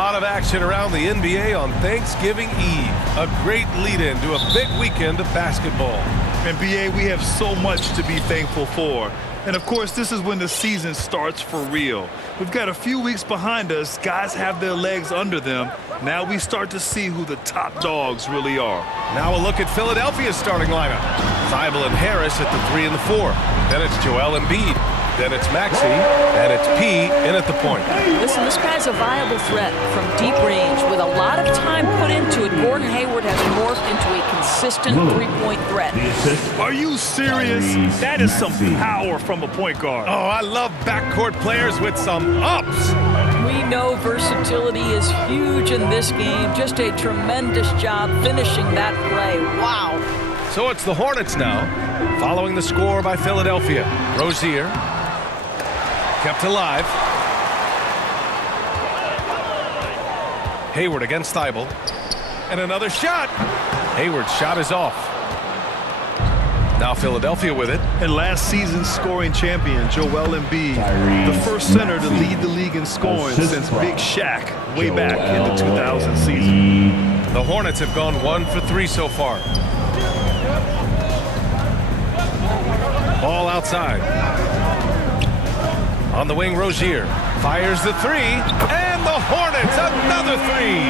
lot of action around the NBA on Thanksgiving Eve. A great lead-in to a big weekend of basketball. NBA, we have so much to be thankful for. And of course, this is when the season starts for real. We've got a few weeks behind us. Guys have their legs under them. Now we start to see who the top dogs really are. Now a look at Philadelphia's starting lineup. Thibault and Harris at the 3 and the 4. Then it's Joel Embiid. Then it's Maxey, and it's P in at the point. Listen, this guy's a viable threat from deep range with a lot of time put into it. Gordon Hayward has morphed into a consistent three-point threat. Are you serious? That is some power from a point guard. Oh, I love backcourt players with some ups. We know versatility is huge in this game. Just a tremendous job finishing that play. Wow. So it's the Hornets now, following the score by Philadelphia. Rozier. Kept alive. Hayward against Thibault. And another shot. Hayward's shot is off. Now Philadelphia with it. And last season's scoring champion, Joel Embiid, the first center to lead the league in scoring since Big Shaq way back in the 2000 season. The Hornets have gone 1 for 3 so far. Ball outside. On the wing, Rozier fires the 3, and the Hornets another 3.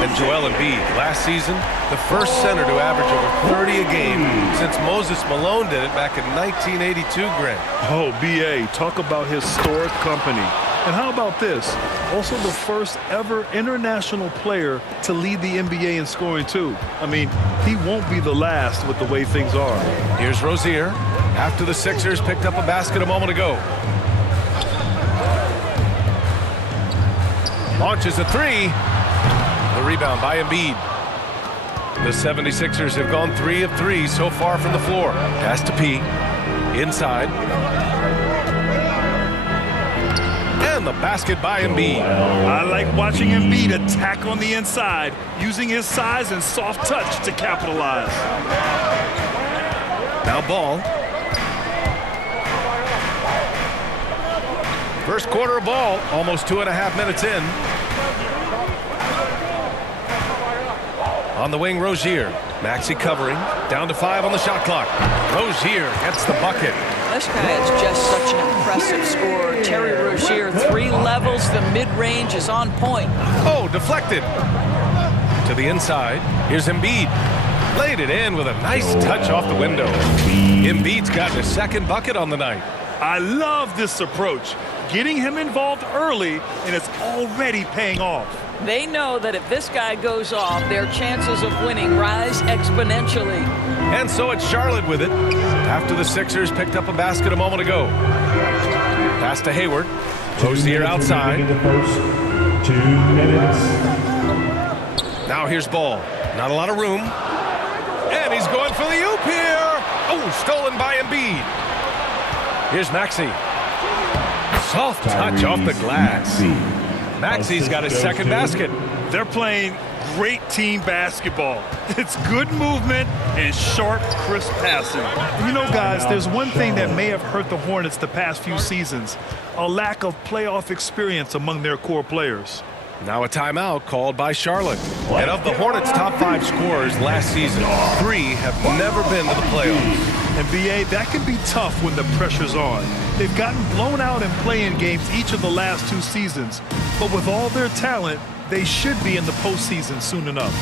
And Joel Embiid, last season, the first center to average over 30 a game since Moses Malone did it back in 1982, Grant. Oh, B.A., talk about historic company. And how about this? Also the first ever international player to lead the NBA in scoring, too. I mean, he won't be the last with the way things are. Here's Rozier after the Sixers picked up a basket a moment ago. Launches a 3. The rebound by Embiid. The 76ers have gone 3 of 3 so far from the floor. Pass to P. Inside. And the basket by Embiid. I like watching Embiid attack on the inside, using his size and soft touch to capitalize. Now Ball. First quarter of ball, almost 2.5 minutes in. On the wing, Rozier. Maxey covering. Down to 5 on the shot clock. Rozier gets the bucket. This guy is just such an impressive scorer. Terry Rozier, 3 levels. The mid-range is on point. Oh, deflected. To the inside. Here's Embiid. Laid it in with a nice touch off the window. Embiid's got his second bucket on the night. I love this approach. Getting him involved early, and it's already paying off. They know that if this guy goes off, their chances of winning rise exponentially. And so it's Charlotte with it after the Sixers picked up a basket a moment ago. Pass to Hayward. Rozier outside. The first 2 minutes. Now here's Ball. Not a lot of room. And he's going for the oop here. Oh, stolen by Embiid. Here's Maxey. Soft touch off the glass. Maxey's got his second basket. They're playing great team basketball. It's good movement and sharp, crisp passing. You know, guys, there's one thing that may have hurt the Hornets the past few seasons: a lack of playoff experience among their core players. Now a timeout called by Charlotte. And of the Hornets' top 5 scorers last season, 3 have never been to the playoffs. And B.A., that can be tough when the pressure's on. They've gotten blown out in play-in games each of the last 2 seasons. But with all their talent, they should be in the postseason soon enough.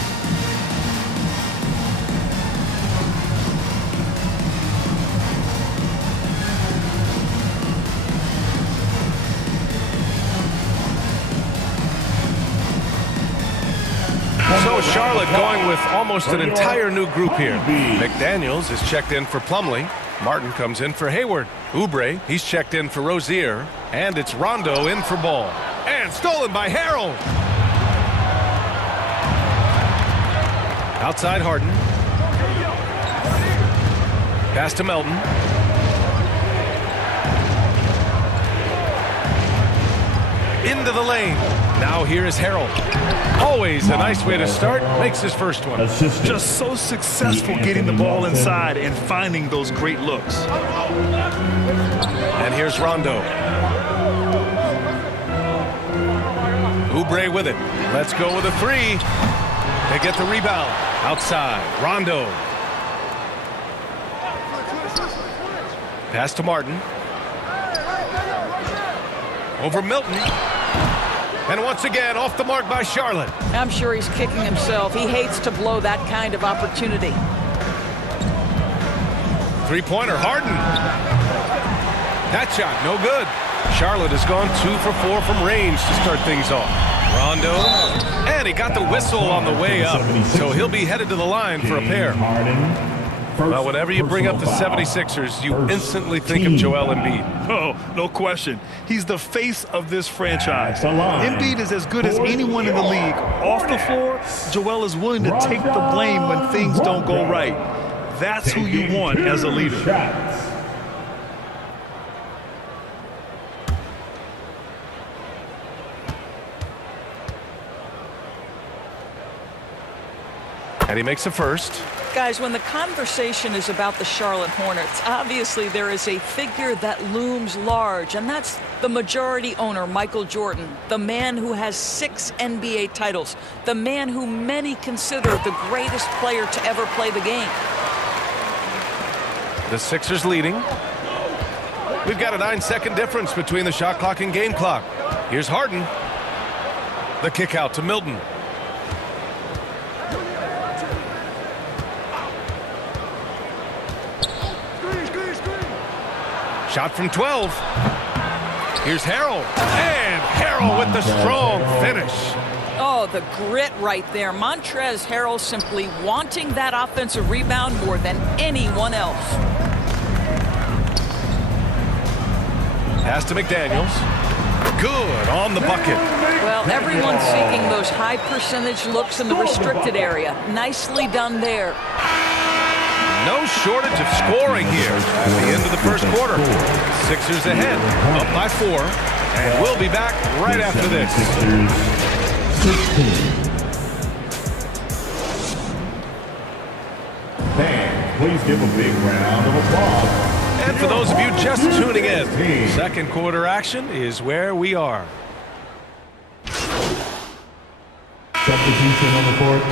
So Charlotte going with almost an entire new group here. McDaniels is checked in for Plumlee. Martin comes in for Hayward. Oubre, he's checked in for Rozier. And it's Rondo in for Ball. And stolen by Harrell. Outside Harden. Pass to Melton. Into the lane. Now here is Harrell. Always a nice way to start. Makes his first one. Just so successful getting the ball inside and finding those great looks. And here's Rondo. Oubre with it. Let's go with a three. They get the rebound. Outside. Rondo. Pass to Martin. Over Milton. And once again, off the mark by Charlotte. I'm sure he's kicking himself. He hates to blow that kind of opportunity. Three-pointer, Harden. That shot, no good. Charlotte has gone 2 for 4 from range to start things off. Rondo, and he got the whistle on the way up, so he'll be headed to the line for a pair. Well, whenever you bring up the 76ers, you instantly think of Joel Embiid. Oh, no question. He's the face of this franchise. Embiid is as good as anyone in the league. Off the floor, Joel is willing to take the blame when things don't go right. That's who you want as a leader. And he makes a first. Guys, when the conversation is about the Charlotte Hornets, obviously there is a figure that looms large, and that's the majority owner, Michael Jordan, the man who has 6 NBA titles, the man who many consider the greatest player to ever play the game. The Sixers leading. We've got a 9-second difference between the shot clock and game clock. Here's Harden. The kick out to Milton. Shot from 12. Here's Harrell. And Harrell with the strong finish. Oh, the grit right there. Montrezl Harrell simply wanting that offensive rebound more than anyone else. Pass to McDaniels. Good on the bucket. Well, everyone's seeking those high percentage looks in the restricted area. Nicely done there. No shortage of scoring here at the end of the first quarter. Sixers ahead, up by 4, and we'll be back right after this. 16. Fans, please give a big round of applause. And for those of you just tuning in, second quarter action is where we are. Substitution on the court.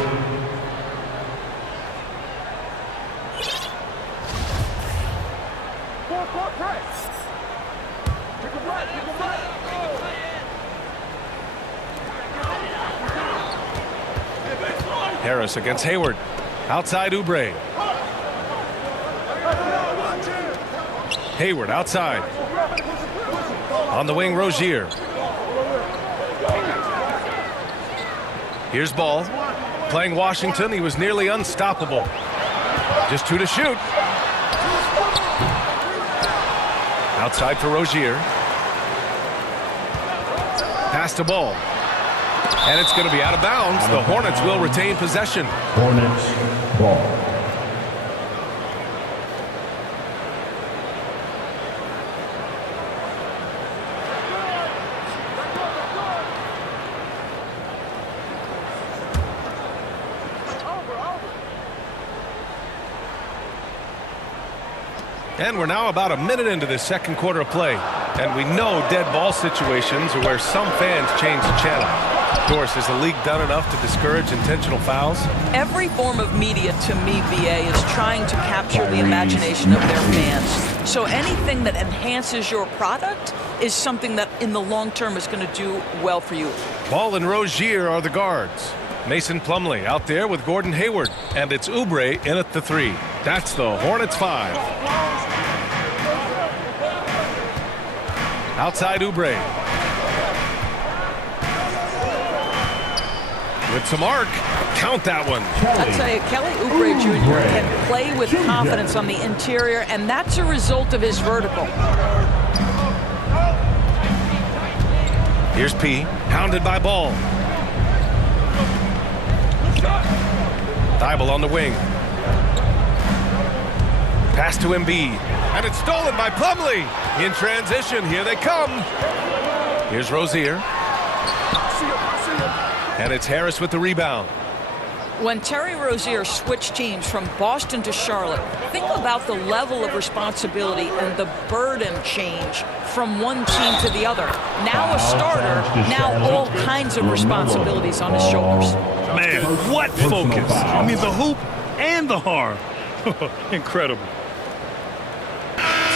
Harris against Hayward. Outside Oubre. Hayward outside. On the wing, Rozier. Here's Ball. Playing Washington, he was nearly unstoppable. Just 2 to shoot. Outside for Rozier. Pass to Ball. And it's going to be out of bounds. The Hornets will retain possession. Hornets ball. And we're now about a minute into this second quarter of play. And we know dead ball situations are where some fans change the channel. Of course, has the league done enough to discourage intentional fouls? Every form of media, to me, BA, is trying to capture the imagination of their fans. So anything that enhances your product is something that in the long term is going to do well for you. Ball and Rozier are the guards. Mason Plumlee out there with Gordon Hayward. And it's Oubre in at the 3. That's the Hornets 5. Outside Oubre. With some arc. Count that one. I tell you, Kelly Oubre Jr. can play with confidence on the interior, and that's a result of his vertical. Here's P. Hounded by Ball. Thibault on the wing. Pass to Embiid. And it's stolen by Plumlee. In transition, here they come. Here's Rozier. And it's Harris with the rebound. When Terry Rozier switched teams from Boston to Charlotte, think about the level of responsibility and the burden change from one team to the other. Now a starter, now all kinds of responsibilities on his shoulders. Man, what focus. I mean, the hoop and the harm. Incredible.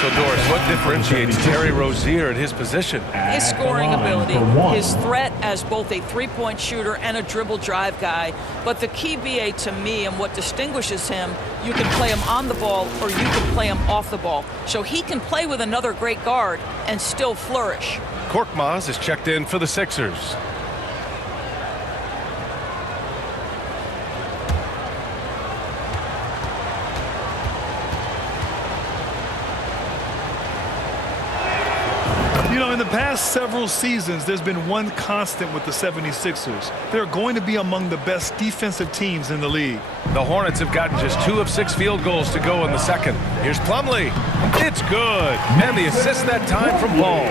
So, Doris, what differentiates Terry Rozier at his position? His scoring ability, his threat as both a three-point shooter and a dribble drive guy. But the key, BA, to me, and what distinguishes him, you can play him on the ball or you can play him off the ball. So he can play with another great guard and still flourish. Korkmaz is checked in for the Sixers. In the past several seasons, there's been one constant with the 76ers. They're going to be among the best defensive teams in the league. The Hornets have gotten just 2 of 6 field goals to go in the second. Here's Plumlee. It's good. And the assist that time from Ball.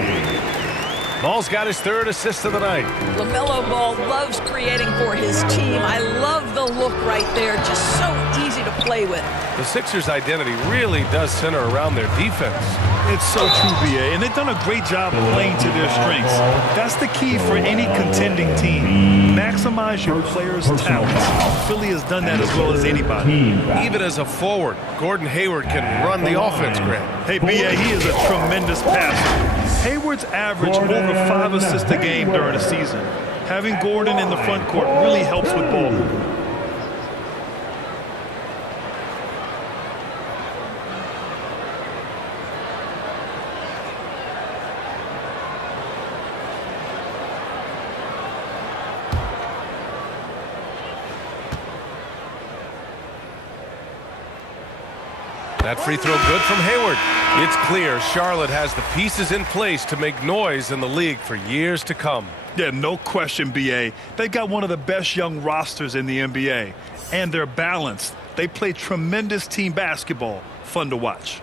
Ball's got his 3rd assist of the night. LaMelo Ball loves creating for his team. I love the look right there. Just so easy to play with. The Sixers' identity really does center around their defense. It's so true, BA, and they've done a great job of playing to their strengths. That's the key for any contending team. Maximize your players' talents. Philly has done that as well as anybody. Even as a forward, Gordon Hayward can run the offense, Grant. Hey, BA, he is a tremendous passer. Hayward's averaged over 5 assists a game during the season. Having Gordon in the front court really helps with ball movement. That free throw good from Hayward. It's clear Charlotte has the pieces in place to make noise in the league for years to come. Yeah, no question, BA. They've got one of the best young rosters in the NBA. And they're balanced. They play tremendous team basketball. Fun to watch.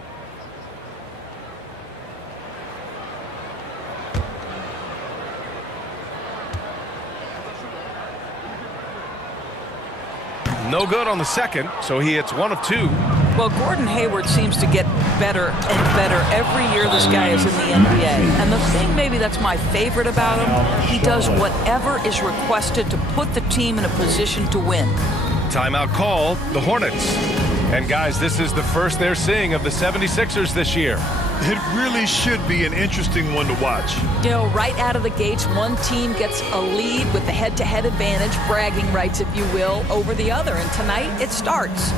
No good on the second, so he hits 1 of 2. Well, Gordon Hayward seems to get better and better every year this guy is in the NBA. And the thing maybe that's my favorite about him, he does whatever is requested to put the team in a position to win. Timeout called, the Hornets. And guys, this is the first they're seeing of the 76ers this year. It really should be an interesting one to watch. You know, right out of the gates, one team gets a lead with the head-to-head advantage, bragging rights, if you will, over the other. And tonight, it starts.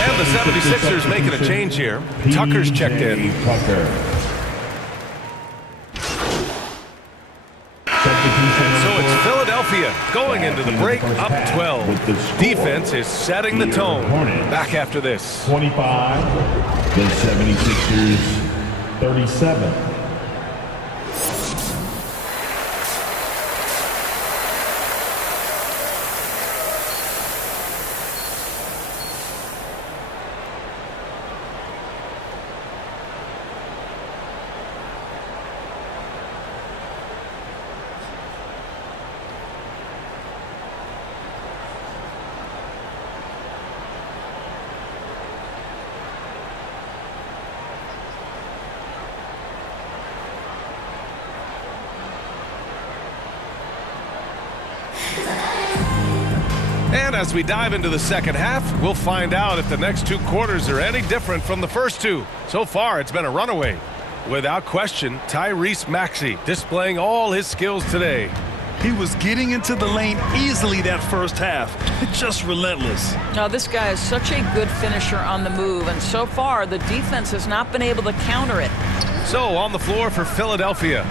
And the 76ers making a change here. Tucker's checked in. And so it's Philadelphia going into the break up 12. Defense is setting the tone. Back after this. 25, the 76ers 37. And as we dive into the second half, we'll find out if the next 2 quarters are any different from the first 2. So far, it's been a runaway. Without question, Tyrese Maxey displaying all his skills today. He was getting into the lane easily that first half. Just relentless. Now, this guy is such a good finisher on the move, and so far, the defense has not been able to counter it. So, on the floor for Philadelphia,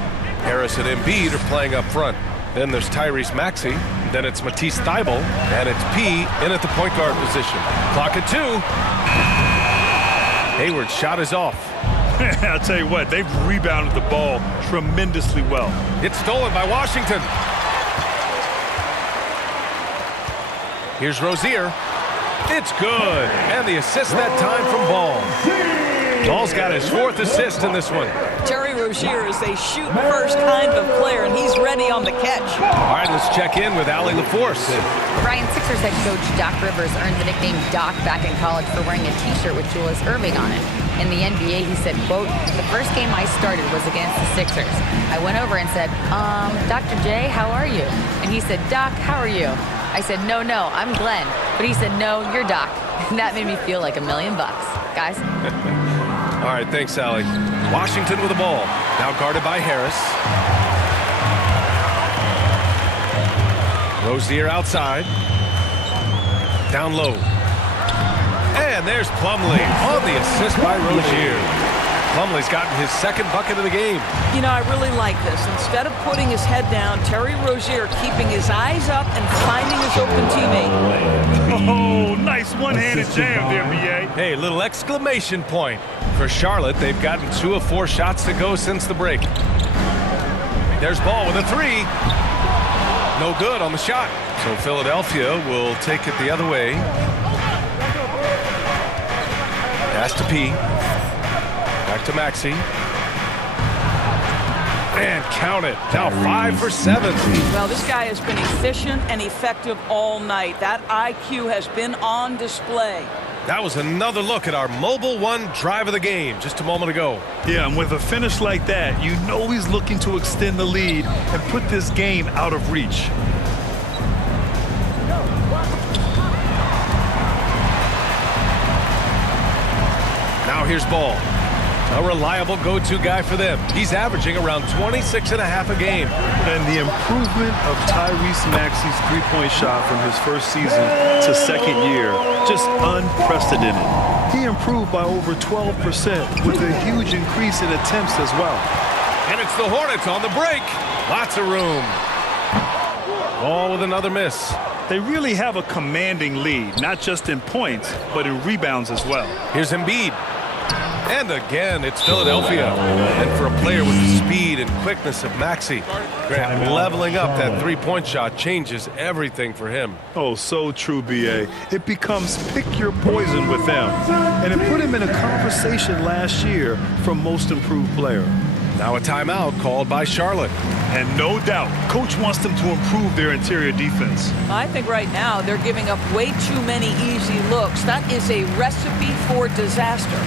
Harris and Embiid are playing up front. Then there's Tyrese Maxey. Then it's Matisse Thybulle. And it's P in at the point guard position. Clock at 2. Hayward's shot is off. I'll tell you what, they've rebounded the ball tremendously well. It's stolen by Washington. Here's Rozier. It's good. And the assist that time from Ball. Ball's got his 4th assist in this one. Terry Rozier is a shoot-first kind of player, and he's ready on the catch. All right, let's check in with Allie LaForce. Brian, Sixers head coach Doc Rivers earned the nickname Doc back in college for wearing a T-shirt with Julius Erving on it. In the NBA, he said, quote, "The first game I started was against the Sixers. I went over and said, Dr. J, how are you?" And he said, "Doc, how are you?" I said, no, I'm Glenn." But he said, "No, you're Doc." And that made me feel like $1 million. Guys. All right, thanks, Allie. Washington with the ball. Now guarded by Harris. Rozier outside. Down low. And there's Plumlee on the assist by Rozier. Plumlee's gotten his 2nd bucket of the game. You know, I really like this. Instead of putting his head down, Terry Rozier keeping his eyes up and finding his open teammate. Oh, nice one-handed jam there, B.A. Hey, little exclamation point. For Charlotte, they've gotten 2 of 4 shots to go since the break. There's Ball with a 3. No good on the shot. So Philadelphia will take it the other way. Pass to P. Back to Maxey. And count it. Now 5 for 7. Well, this guy has been efficient and effective all night. That IQ has been on display. That was another look at our Mobile One drive of the game just a moment ago. Yeah, and with a finish like that, you know he's looking to extend the lead and put this game out of reach. Now here's Ball. A reliable go-to guy for them. He's averaging around 26.5 a game. And the improvement of Tyrese Maxey's three-point shot from his first season to 2nd year, just unprecedented. He improved by over 12% with a huge increase in attempts as well. And it's the Hornets on the break. Lots of room. Ball with another miss. They really have a commanding lead, not just in points, but in rebounds as well. Here's Embiid. And again, it's Philadelphia. And for a player with the speed and quickness of Maxey, Grant, leveling up that 3-point shot changes everything for him. Oh, so true, B.A. It becomes pick your poison with them. And it put him in a conversation last year for most improved player. Now a timeout called by Charlotte. And no doubt, coach wants them to improve their interior defense. I think right now they're giving up way too many easy looks. That is a recipe for disaster.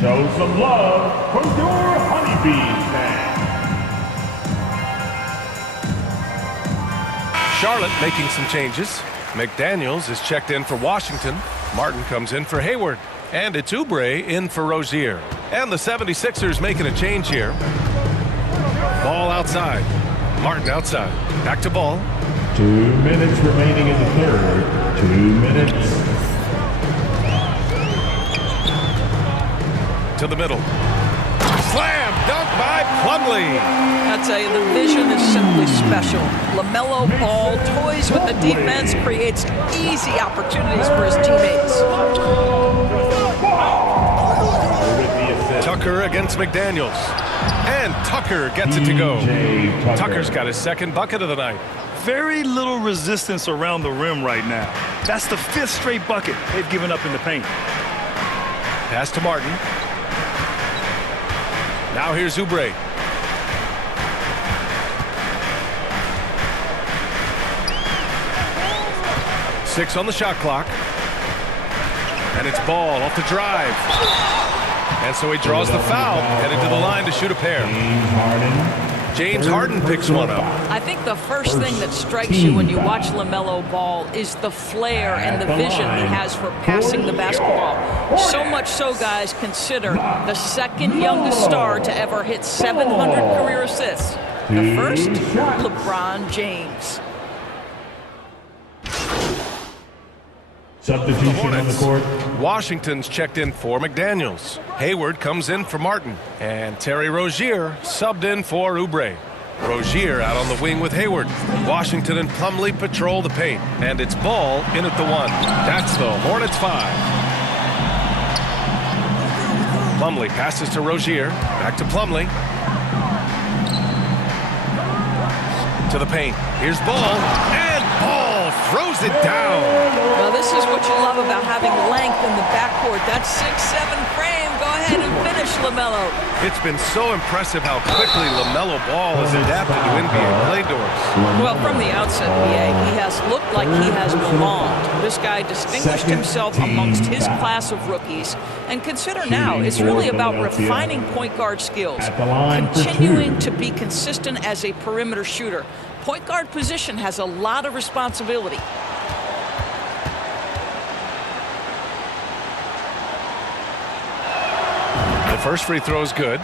Show some love for your Honeybees fans. Charlotte making some changes. McDaniels is checked in for Washington. Martin comes in for Hayward. And it's Oubre in for Rozier. And the 76ers making a change here. Ball outside. Martin outside. Back to Ball. 2 minutes remaining in the 3rd. 2 minutes. To the middle. Slam dunk by Plumlee. I tell you, the vision is simply special. LaMelo Ball toys with the defense, creates easy opportunities for his teammates. Tucker against McDaniels. And Tucker gets it to go. Tucker's got his 2nd bucket of the night. Very little resistance around the rim right now. That's the 5th straight bucket they've given up in the paint. Pass to Martin. Now here's Oubre. Six on the shot clock. And it's Ball off the drive. And so he draws the foul, headed to the line to shoot a pair. James Harden picks one up. I think the first thing that strikes you when you watch LaMelo Ball is the flair and the vision he has for passing the basketball. So much so, guys, consider the 2nd youngest star to ever hit 700 career assists. The first, LeBron James. Substitution on the court. Washington's checked in for McDaniels. Hayward comes in for Martin. And Terry Rozier subbed in for Oubre. Rozier out on the wing with Hayward. Washington and Plumlee patrol the paint. And it's Ball in at the 1. That's the Hornets 5. Plumlee passes to Rozier. Back to Plumlee. To the paint. Here's Ball. And Ball throws it down. Well, this is what you love about having length in the backcourt. That 6'7" frame. Go ahead and finish, LaMelo. It's been so impressive how quickly LaMelo Ball has adapted to NBA play doors. Well, from the outset, BA, he has looked like he has belonged. This guy distinguished himself amongst his class of rookies. And consider now, it's really about refining point guard skills, continuing to be consistent as a perimeter shooter. Point guard position has a lot of responsibility. The first free throw is good.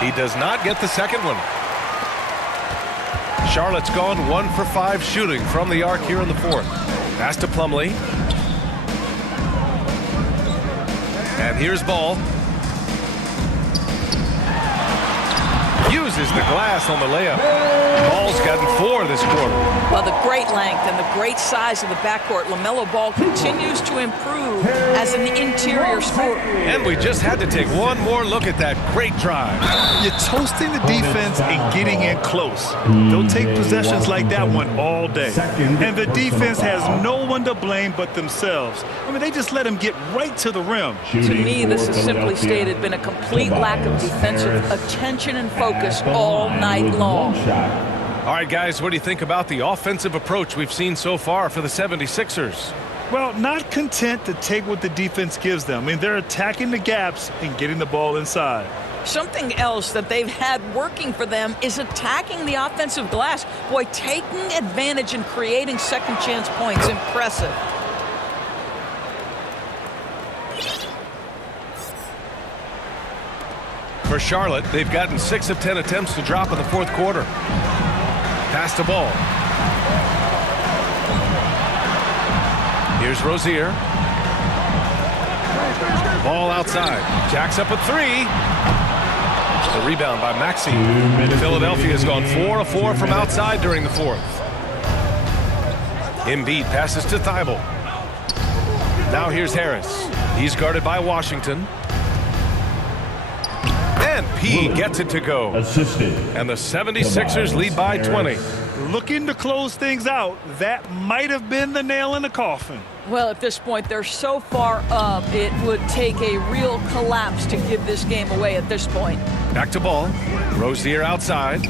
He does not get the second one. Charlotte's gone 1 for 5 shooting from the arc here in the fourth. Pass to Plumlee. And here's Ball. Uses the glass on the layup. Ball's gotten 4 this quarter. Well, the great length and the great size of the backcourt. LaMelo Ball continues to improve as an interior scorer. And we just had to take one more look at that great drive. You're toasting the defense and getting in close. They'll take possessions like that one all day. And the defense has no one to blame but themselves. I mean, they just let them get right to the rim. To me, this is simply stated been a complete lack of defensive attention and focus all night long. All right, guys, what do you think about the offensive approach we've seen so far for the 76ers? Well, not content to take what the defense gives them. I mean, they're attacking the gaps and getting the ball inside. Something else that they've had working for them is attacking the offensive glass. Boy, taking advantage and creating second chance points. Impressive. For Charlotte, they've gotten 6 of 10 attempts to drop in the fourth quarter. Pass to Ball. Here's Rozier. Ball outside. Jacks up a 3. The rebound by Maxey. Philadelphia has gone 4 of 4 from outside during the fourth. Embiid passes to Thibault. Now here's Harris. He's guarded by Washington. And P gets it to go. And the 76ers lead by 20. Looking to close things out. That might have been the nail in the coffin. Well, at this point, they're so far up, it would take a real collapse to give this game away at this point. Back to Ball. Rozier outside.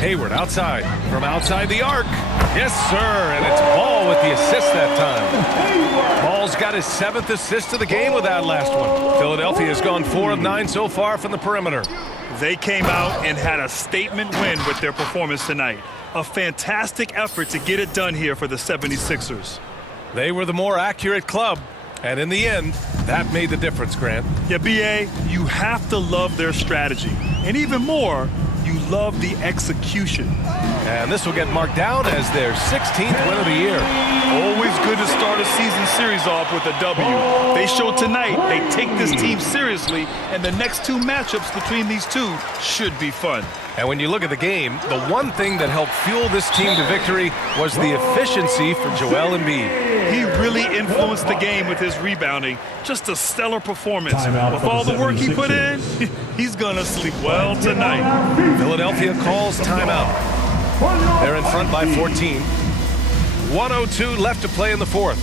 Hayward outside. From outside the arc. Yes, sir. And it's Ball with the assist that time. Ball's got his 7th assist of the game with that last one. Philadelphia has gone 4 of 9 so far from the perimeter. They came out and had a statement win with their performance tonight. A fantastic effort to get it done here for the 76ers. They were the more accurate club. And in the end, that made the difference, Grant. Yeah, B.A., you have to love their strategy. And even more, you love the execution. And this will get marked down as their 16th win of the year. Always good to start a season series off with a W. They showed tonight they take this team seriously, and the next 2 matchups between these two should be fun. And when you look at the game, the one thing that helped fuel this team to victory was the efficiency for Joel Embiid. He really influenced the game with his rebounding. Just a stellar performance. With all the work he put in, he's going to sleep well tonight. Philadelphia calls timeout. They're in front by 14. 1:02 left to play in the fourth.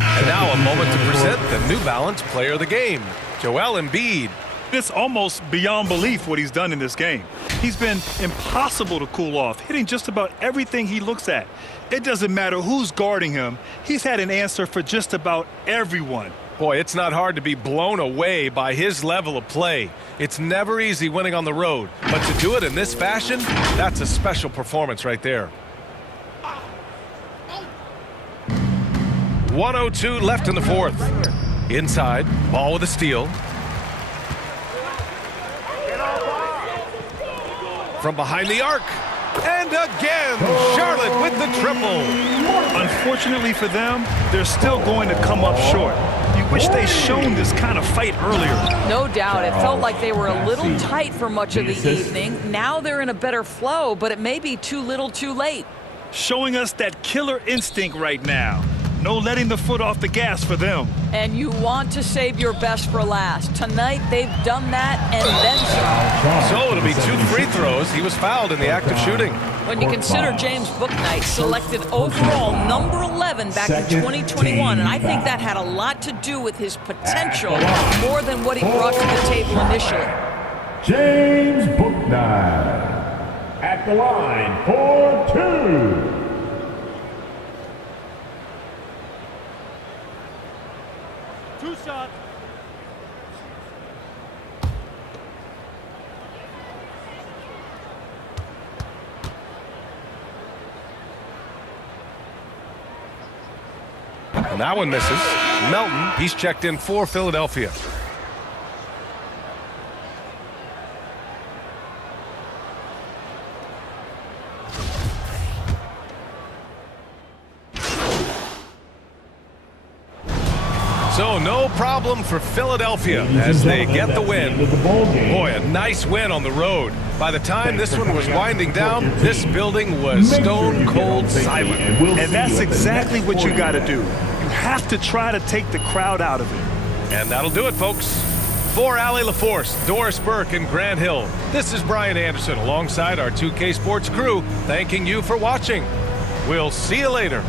And now a moment to present the New Balance Player of the Game, Joel Embiid. It's almost beyond belief what he's done in this game. He's been impossible to cool off, hitting just about everything he looks at. It doesn't matter who's guarding him. He's had an answer for just about everyone. Boy, it's not hard to be blown away by his level of play. It's never easy winning on the road, but to do it in this fashion, that's a special performance right there. 1:02 left in the fourth. Inside, ball with a steal. From behind the arc. And again, Charlotte with the triple. Unfortunately for them, they're still going to come up short. You wish they'd shown this kind of fight earlier. No doubt. It felt like they were a little tight for much of the evening. Now they're in a better flow, but it may be too little too late. Showing us that killer instinct right now. No letting the foot off the gas for them. And you want to save your best for last. Tonight, they've done that and then some. So it'll be 2 free throws. He was fouled in the act of shooting. When you consider James Bouknight selected overall number 11 back in 2021, and I think that had a lot to do with his potential more than what he brought to the table initially. James Bouknight at the line for 2. Two shots. And that one misses. Melton, he's checked in for Philadelphia. So no problem for Philadelphia as they get the win. Boy, a nice win on the road. By the time this one was winding down, this building was stone cold silent. And that's exactly what you got to do. You have to try to take the crowd out of it. And that'll do it, folks. For Allie LaForce, Doris Burke, and Grant Hill, this is Brian Anderson alongside our 2K Sports crew, thanking you for watching. We'll see you later.